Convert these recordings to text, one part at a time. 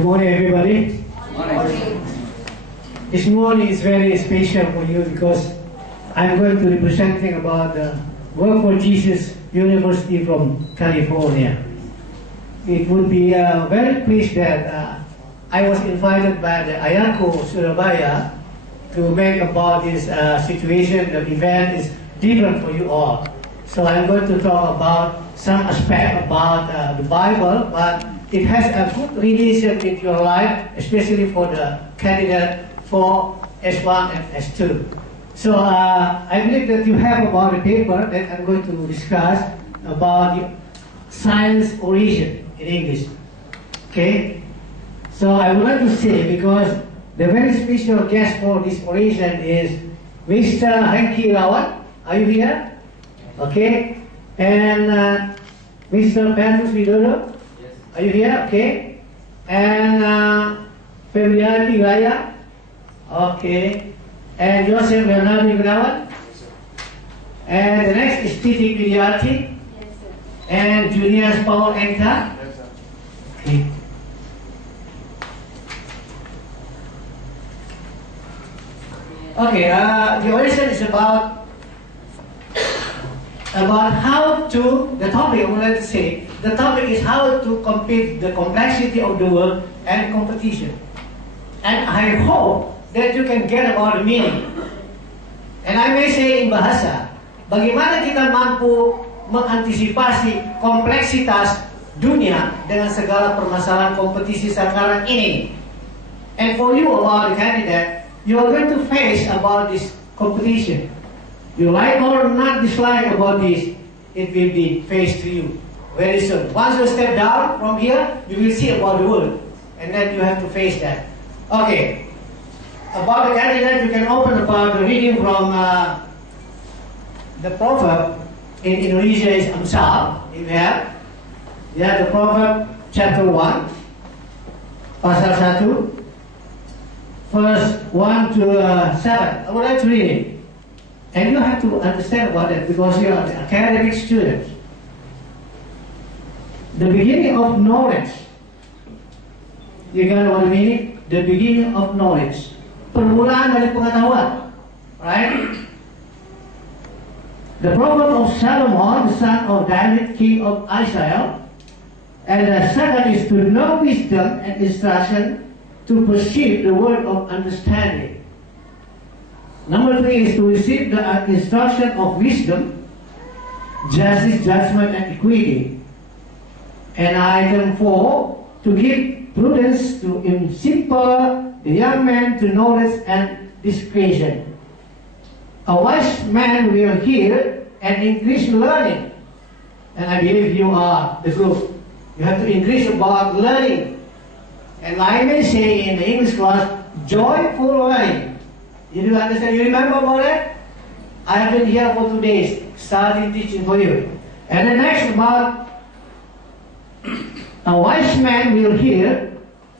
Good morning, everybody. Morning. This morning is very special for you because I'm going to be presenting about the Work for Jesus University from California. It would be very pleased that I was invited by the Ayako Surabaya to make about this situation. The event is different for you all. So I'm going to talk about some aspect about the Bible, but it has a good relation with your life, especially for the candidate for S1 and S2. So I believe that you have about a paper that I'm going to discuss about the science origin in English. Okay? So I would like to say, because the very special guest for this origin is Mr. Hengki Rawan. Are you here? Okay. And Mr. Petrus Widodo. Yes. Are you here? Okay. And Febrianti Raya. Okay. And Joseph Leonardo Gunawan. Yes, sir. And the next is Titi Pidiati. Yes, sir. And Junius Paul Engta. Yes, sir. Okay. Okay, the origin is about how to, the topic I would like to say, the topic is how to compete the complexity of the world and competition. And I hope that you can get about the meaning. And I may say in bahasa, bagaimana kita mampu mengantisipasi kompleksitas dunia dengan segala permasalahan kompetisi sekarang ini. And for you about the candidate, you are going to face about this competition. You like or not dislike about this, it will be faced to you very soon. Once you step down from here, you will see about the world. And then you have to face that. Okay. About the candidate, you can open about the reading from the proverb in Indonesia is Amsal. If you have, the proverb chapter 1, pasal 1, verse 1 to 7. I would like to read it. And you have to understand about it because you are the academic students. The beginning of knowledge. You got what I mean? The beginning of knowledge. Permulaan dari pengetahuan. Right? The proverb of Solomon, the son of David, king of Israel. And the second is to know wisdom and instruction, to perceive the word of understanding. Number 3 is to receive the instruction of wisdom, justice, judgment, and equity. And item 4, to give prudence to simple the young man to knowledge and discretion. A wise man will hear and increase learning. And I believe you are the group. You have to increase about learning. And I may say in the English class, joyful learning. You do understand? You remember about that? I have been here for 2 days, starting teaching for you. And the next about a wise man will hear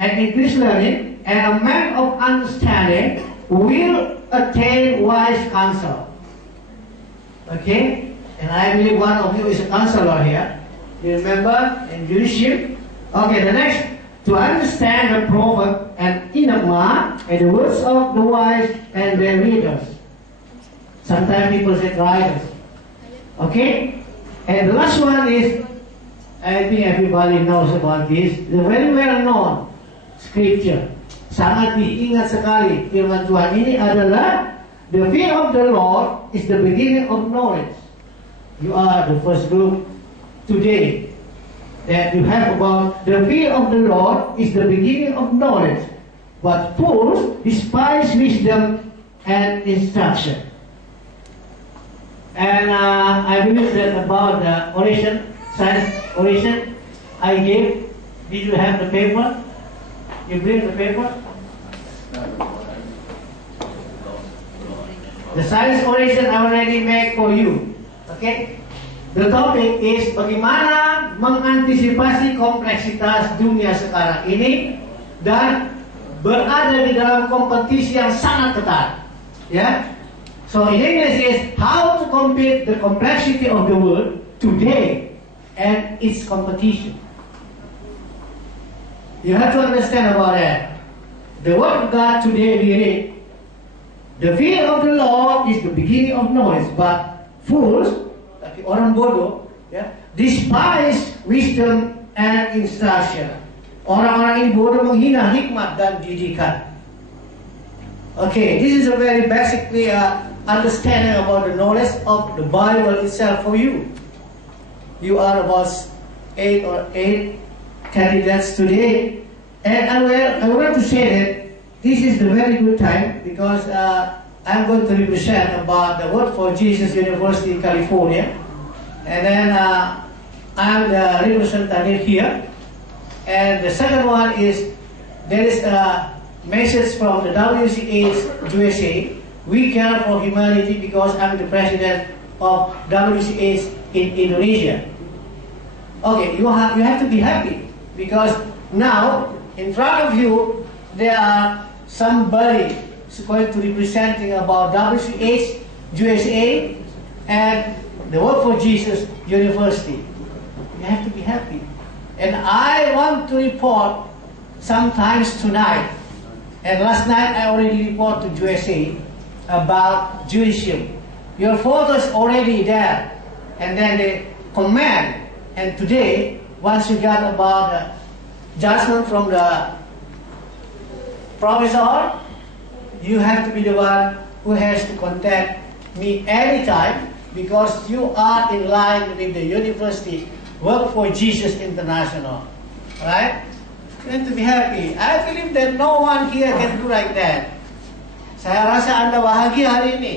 and increase learning, and a man of understanding will attain wise counsel. Okay? And I believe one of you is a counselor here. You remember in leadership? Okay, the next, to understand the proverb and enigma and the words of the wise and their readers. Sometimes people say drivers. Okay? And the last one is, I think everybody knows about this, the very well known scripture. Sangat diingat sekali firman Tuhan ini adalah, the fear of the Lord is the beginning of knowledge. You are the first group today that you have about the fear of the Lord is the beginning of knowledge, but fools despise wisdom and instruction. And I believe that about the origin, science origin, I gave. Did you have the paper? You bring the paper? The science origin I already made for you. Okay? The topic is bagaimana mengantisipasi kompleksitas dunia sekarang ini dan berada di dalam kompetisi yang sangat ketat. Ya. So in English is how to compete the complexity of the world today and its competition. You have to understand about that. The word of God today we read, the fear of the Lord is the beginning of knowledge, but fools, tapi orang bodoh, ya, despise wisdom and instruction. Orang-orang ini bodoh menghina hikmat dan didikan. Okay, this is a very basically understanding about the knowledge of the Bible itself for you. You are about 8 candidates today, and I want to say that this is the very good time because I'm going to represent about the Word for Jesus University in California, and then I'm the representative here. And the second one is there is a message from the WCH USA. We care for humanity because I'm the president of WCH in Indonesia. Okay, you have to be happy. Because now, in front of you, there are somebody who's going to be presenting about WCH, USA, and the Word for Jesus University. You have to be happy. And I want to report sometimes tonight, and last night I already reported to USA about Judaism. Your photos already there, and then the comment, and today, once you got about the judgment from the professor, you have to be the one who has to contact me anytime because you are in line with the university Work for Jesus International. Right? You have to be happy. I believe that no one here can do like that. Saya rasa Anda bahagia hari ini.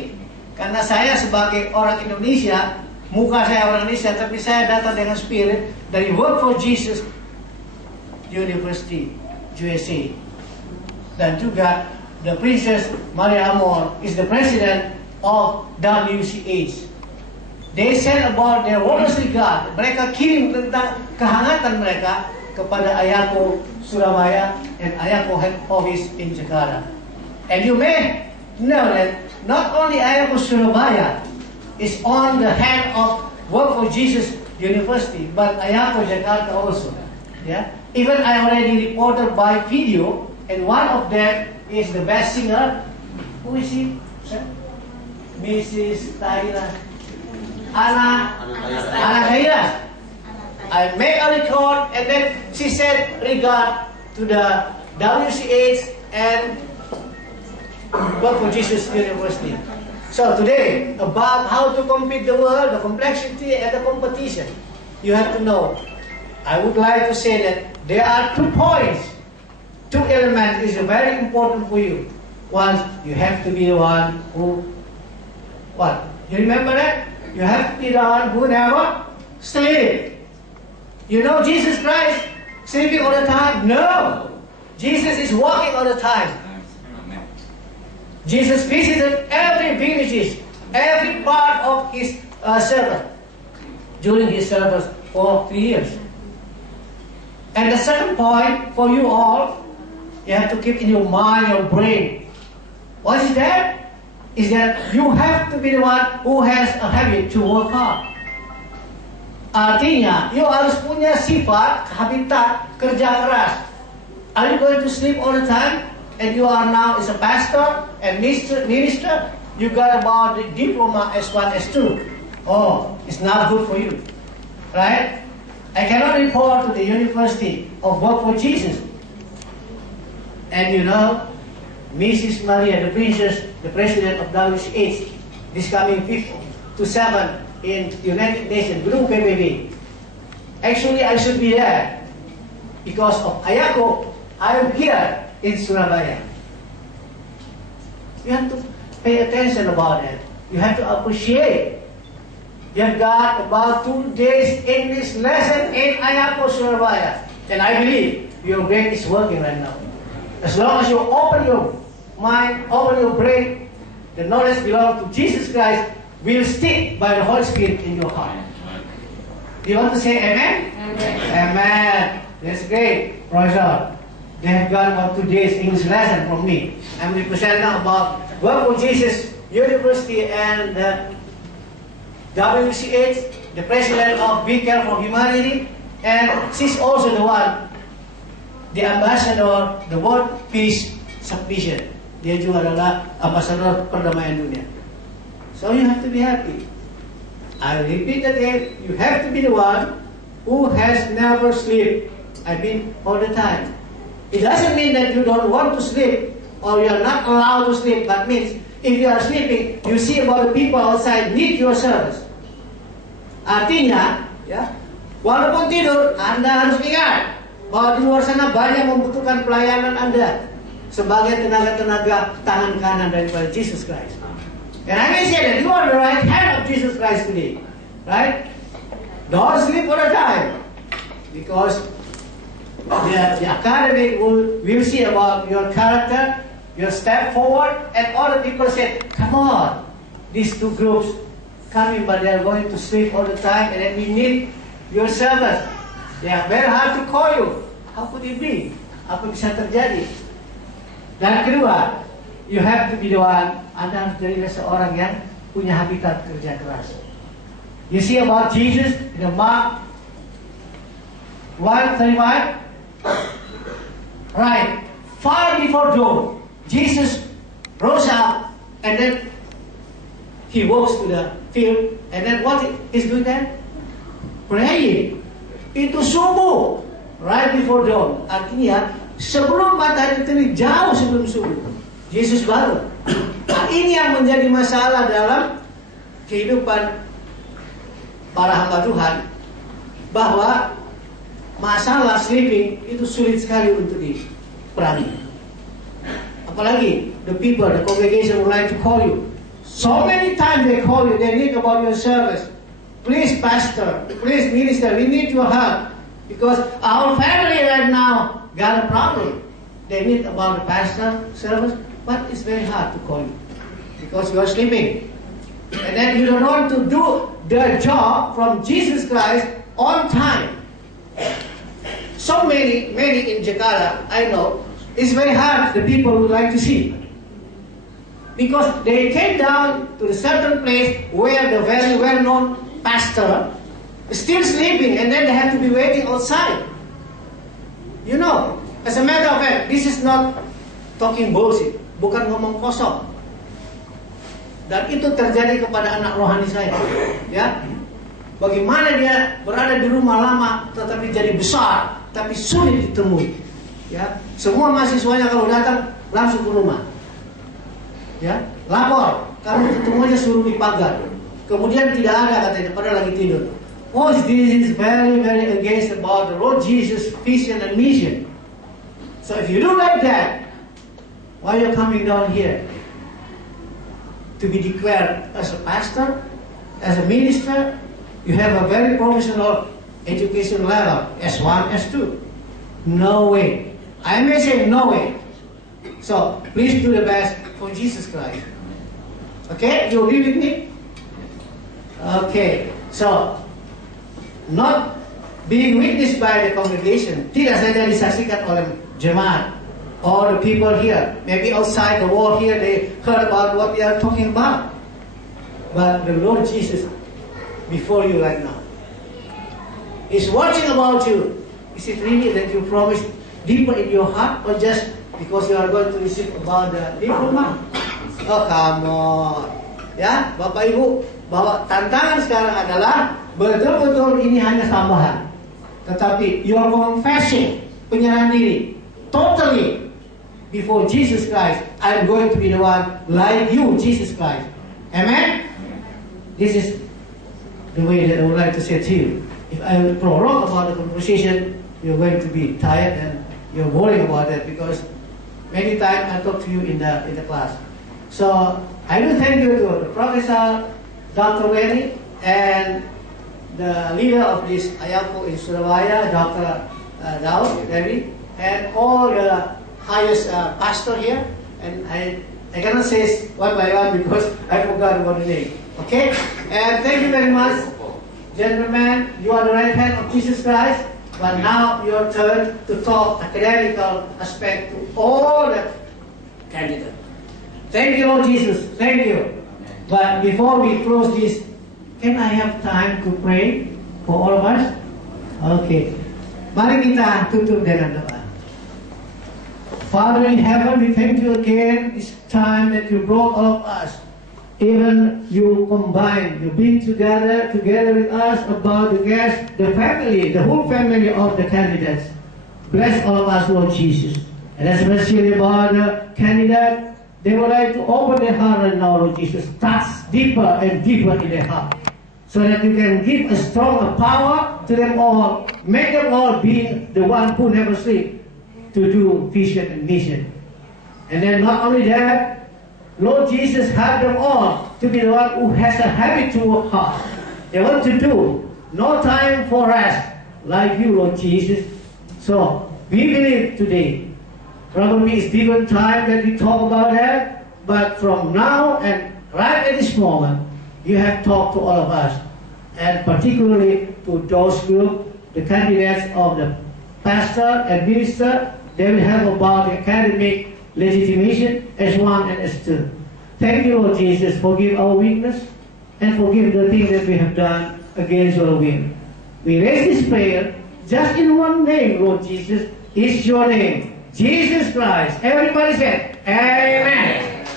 Karena saya sebagai orang Indonesia, muka saya orang Indonesia, tapi saya datang dengan spirit dari Work for Jesus University, USA. Dan juga the Princess Maria Amor is the president of WCH. They said about their warmest regard. Mereka kirim tentang kehangatan mereka kepada Ayako Surabaya and Ayako head office in Jakarta. And you may know that not only Ayako Surabaya is on the hand of Work for Jesus University, but Ayako Jakarta also. Yeah? Even I already reported by video, and one of them is the best singer. Who is she? Mrs. Taira. Ana Taira. I made a record, and then she said regard to the WCH and Work for Jesus University. So today, about how to compete the world, the complexity and the competition, you have to know. I would like to say that there are 2 points, 2 elements is very important for you. One, you have to be the one who, what? You remember that? You have to be the one who never sleep. You know Jesus Christ sleeping all the time? No. Jesus is walking all the time. Jesus visited every villages, every part of his service during his service for 3 years. And the second point for you all, you have to keep in your mind, your brain. What is that? Is that you have to be the one who has a habit to work hard. Artinya, you harus punya sifat, habitat, kerja keras. Are you going to sleep all the time? And you are now as a pastor and minister, you got about the diploma S1, S2. Oh, it's not good for you. Right? I cannot report to the University of Work for Jesus. And you know, Mrs. Maria, the princess, the president of WCH, this coming 5th to 7th in United Nations, Group PBB. Actually, I should be there because of Ayako. I am here in Surabaya. You have to pay attention about it. You have to appreciate. You have got about 2 days English lesson in Ayako, Surabaya. And I believe your brain is working right now. As long as you open your mind, open your brain, the knowledge belongs to Jesus Christ will stick by the Holy Spirit in your heart. Do you want to say amen? Amen. Amen. That's great, Professor. They have got about 2 days English lesson from me. I'm representing about Work for Jesus University and the WCH, the president of Be Care for Humanity, and she's also the one the ambassador, the world peace submission. Dia juga adalah ambassador perdamaian dunia. So you have to be happy. I repeat again, you have to be the one who has never sleep. I mean all the time. It doesn't mean that you don't want to sleep or you are not allowed to sleep, but means if you are sleeping, you see about the people outside need your service. Artinya, ya, walaupun tidur, Anda harus ingat bahwa di luar sana banyak membutuhkan pelayanan Anda sebagai tenaga-tenaga tangan kanan daripada Jesus Christ. And I may say that you are the right hand of Jesus Christ today, right? Don't sleep all the time, because the academy will see about your character, your step forward, and other people say, come on, these two groups coming, but they are going to sleep all the time, and then we need your service. They are very hard to call you. How could it be? Apa bisa terjadi? Dan kedua, you have to be the one. Anda harus jadi seorang yang punya habitat kerja keras. You see about Jesus in the Mark 1:35, right? Far before dawn, Jesus rose up, and then he walks to the field, and then what is doing then? Praying. Itu subuh, right before dawn. Artinya sebelum matahari terbit, jauh sebelum subuh, Yesus bangun. Nah, ini yang menjadi masalah dalam kehidupan para hamba Tuhan, bahwa masalah sleeping itu sulit sekali untuk diperangi. Apalagi the people, the congregation would like to call you. So many times they call you, they need about your service. Please, pastor, please, minister, we need your help. Because our family right now got a problem. They need about the pastor service, but it's very hard to call you because you are sleeping. And then you don't want to do the job from Jesus Christ on time. So many in Jakarta, I know, it's very hard, the people would like to see. Because they came down to a certain place where the very well-known pastor is still sleeping, and then they have to be waiting outside. You know, as a matter of fact, this is not talking bullshit, bukan ngomong kosong. Dan itu terjadi kepada anak rohani saya, ya. Bagaimana dia berada di rumah lama, tetapi jadi besar, tapi sulit ditemui, ya. Semua mahasiswanya kalau datang langsung ke rumah, ya, lapor. Kalau ketemu aja suruh di pagar. Kemudian tidak ada katanya, padahal lagi tidur. Oh, this is very, very against about the Lord Jesus' vision and mission. So if you do like that, why are you coming down here? To be declared as a pastor, as a minister, you have a very professional education level, S1, S2. No way. I may say no way. So please do the best for Jesus Christ. Okay, you agree with me? Okay, so not being witnessed by the congregation, tidak saja disaksikan oleh jemaat, or the people here, maybe outside the wall here, they heard about what we are talking about. But the Lord Jesus, before you right now, is watching about you. Is it really that you promised deeper in your heart, or just because you are going to receive about the diploma? Oh, come on. Ya, Bapak Ibu, bahwa tantangan sekarang adalah betul-betul ini hanya tambahan. Tetapi your confessing, penyerahan diri, totally before Jesus Christ. I'm going to be the one like you, Jesus Christ. Amen? This is the way that I would like to say to you. If I prolong about the conversation, you're going to be tired and you're worrying about that, because many times I talk to you in the class. So I do thank you to the Professor, Dr. Lenny, and the leader of this Ayako in Surabaya, Dr. Daud Devi, and all the highest pastor here. And I cannot say one by one because I forgot about the name. Okay? And thank you very much. Gentlemen, you are the right hand of Jesus Christ. But now your turn to talk academical aspect to all the candidates. Thank you, Lord Jesus. Thank you. But before we close this, can I have time to pray for all of us? Okay. Mari kita tutup dengan doa. Father in heaven, we thank you again. It's time that you brought all of us. Even you combine, you bring together with us about the guests, the family, the whole family of the candidates. Bless all of us, Lord Jesus. And especially about the candidate, they would like to open their heart right now, Lord Jesus. Touch deeper and deeper in their heart. So that you can give a stronger power to them all. Make them all be the one who never sleep to do vision and mission. And then not only that, Lord Jesus, help them all to be the one who has a habit to work hard. They want to do. No time for rest like you, Lord Jesus. So we believe today, probably it's different time that we talk about that, but from now and right at this moment, you have talked to all of us, and particularly to those groups, the candidates of the pastor and minister. They will have about the academic legitimation as 1 and as 2. Thank you, Lord Jesus, forgive our weakness and forgive the things that we have done against your will. We raise this prayer just in one name, Lord Jesus. Is your name, Jesus Christ. Everybody said, Amen.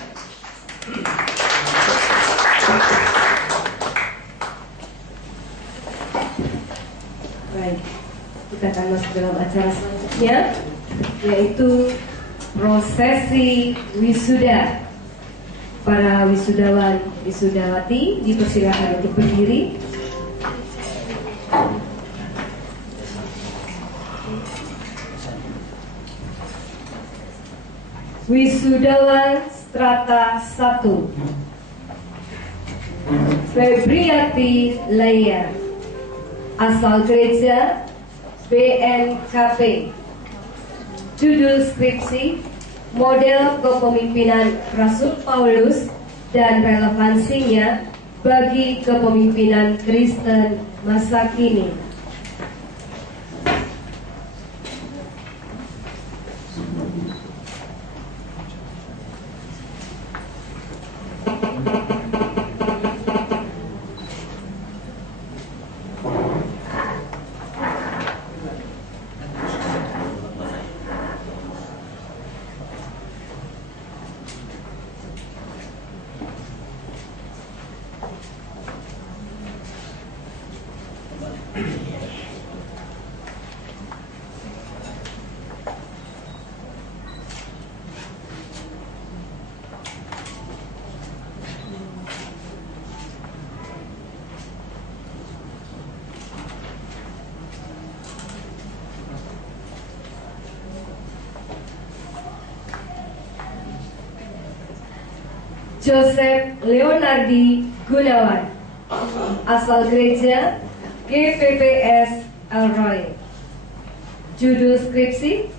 Baik, kita akan masuk dalam acara selanjutnya, yaitu prosesi wisuda. Para wisudawan, wisudawati dipersilakan untuk berdiri. Wisudawan strata 1, Febriati Laya, asal gereja BNKP. Judul skripsi, model kepemimpinan Rasul Paulus dan relevansinya bagi kepemimpinan Kristen masa kini. Joseph Leonardi Gunawan, asal gereja GPPS Elroy. Judul skripsi,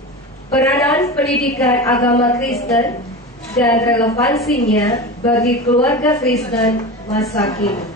peranan pendidikan agama Kristen dan relevansinya bagi keluarga Kristen masa kini.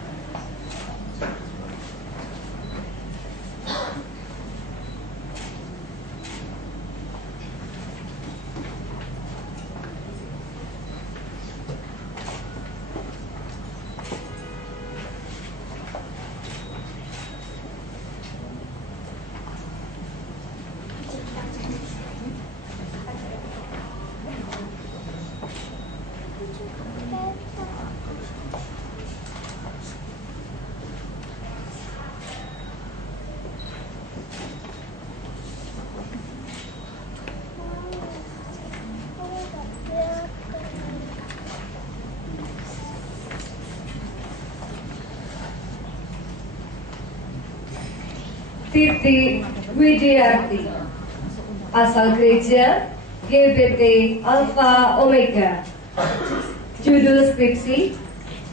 Titi Widiarti, asal gereja GBT Alpha Omega. Judul skripsi,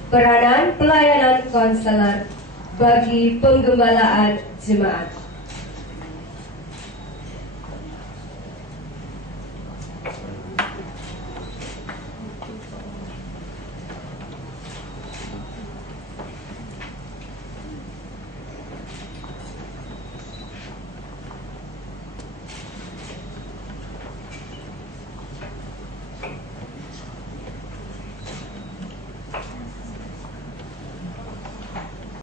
peranan pelayanan konselor bagi penggembalaan jemaat.